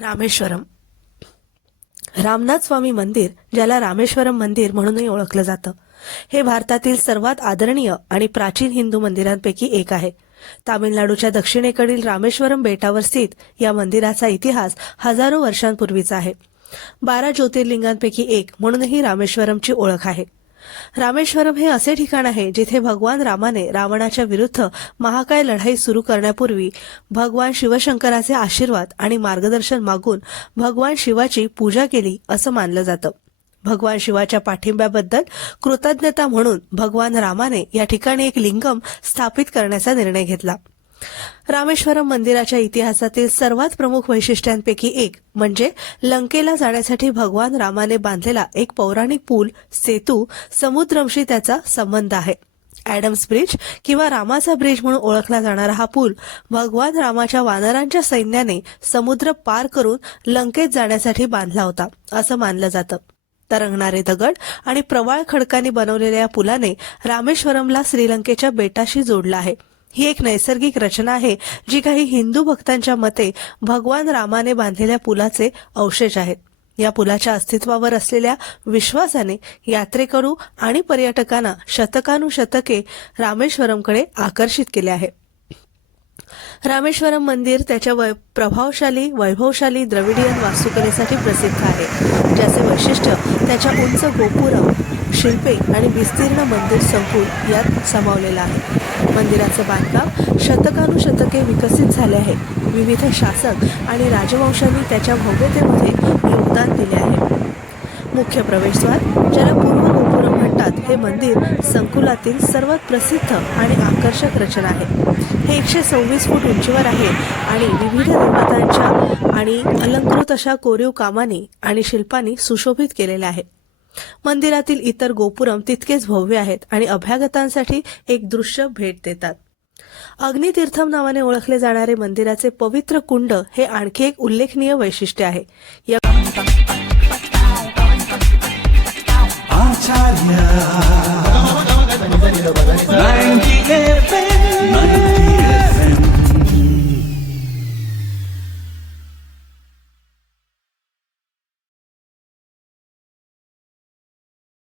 रामेश्वरम. रामनाथ स्वामी मंदिर ज्याला रामेश्वरम मंदिर म्हणूनही ओळखलं जातं हे भारतातील सर्वात आदरणीय आणि प्राचीन हिंदू मंदिरांपैकी एक आहे. तामिळनाडूच्या दक्षिणेकडील रामेश्वरम बेटावर स्थित या मंदिराचा इतिहास हजारो वर्षांपूर्वीचा आहे. बारा ज्योतिर्लिंगांपैकी एक म्हणूनही रामेश्वरमची ओळख आहे. रामेश्वरम हे असे ठिकाण आहे जिथे भगवान रामाने रावणाच्या विरुद्ध महाकाय लढाई सुरू करण्यापूर्वी भगवान शिवशंकराचे आशीर्वाद आणि मार्गदर्शन मागून भगवान शिवाची पूजा केली असं मानलं जातं. भगवान शिवाच्या पाठिंब्याबद्दल कृतज्ञता म्हणून भगवान रामाने या ठिकाणी एक लिंगम स्थापित करण्याचा निर्णय घेतला. रामेश्वरम मंदिराच्या इतिहासातील सर्वात प्रमुख वैशिष्ट्यांपैकी एक म्हणजे लंकेला जाण्यासाठी भगवान रामाने बांधलेला एक पौराणिक पूल सेतू समुद्रमशी त्याचा संबंध आहे. ॲडम्स ब्रिज किंवा रामाचा ब्रिज म्हणून ओळखला जाणारा हा पूल भगवान रामाच्या वानरांच्या सैन्याने समुद्र पार करून लंकेत जाण्यासाठी बांधला होता असं मानलं जातं. तरंगणारे दगड आणि प्रवाळ खडकांनी बनवलेल्या या पुलाने रामेश्वरमला श्रीलंकेच्या बेटाशी जोडलं आहे. ही एक नैसर्गिक रचना आहे जी काही हिंदू भक्तांच्या मते भगवान रामाने बांधलेल्या पुलाचे अवशेष आहेत. या पुलाच्या अस्तित्वावर असलेल्या विश्वासाने यात्रेकरू आणि पर्यटकांना शतकानुशतके रामेश्वरमकडे आकर्षित केले आहे. रामेश्वरम मंदिर त्याच्या वै प्रभावशाली वैभवशाली द्रविडियन वास्तुकलेसाठी प्रसिद्ध आहे ज्याचे वैशिष्ट्य त्याच्या उंच गोपुरम शिल्पे आणि विस्तीर्ण मंदिर संकुल यात सामावलेलं आहे. मंदिराचं बांधकाम शतकानुशतके विकसित झाले आहे. विविध शासक आणि राजवंशांनी त्याच्या भव्यतेमध्ये योगदान दिले आहे. मुख्य प्रवेशद्वार ज्याला पूर्व गोपुरम म्हणतात हे मंदिर संकुलातील सर्वात प्रसिद्ध आणि आकर्षक रचना आहे. हे एकशे सव्वीस फूट उंचीवर आहे आणि विविध देवतांच्या आणि अलंकृत अशा कोरीव कामाने आणि शिल्पांनी सुशोभित केलेले आहे. मंदिरातील इतर गोपुरम तितकेच भव्य आहेत आणि अभ्यागतांसाठी एक दृश्य भेट देतात. अग्नितीर्थम नावाने ओळखले जाणारे मंदिराचे पवित्र कुंड हे आणखी एक उल्लेखनीय वैशिष्ट्य आहे. या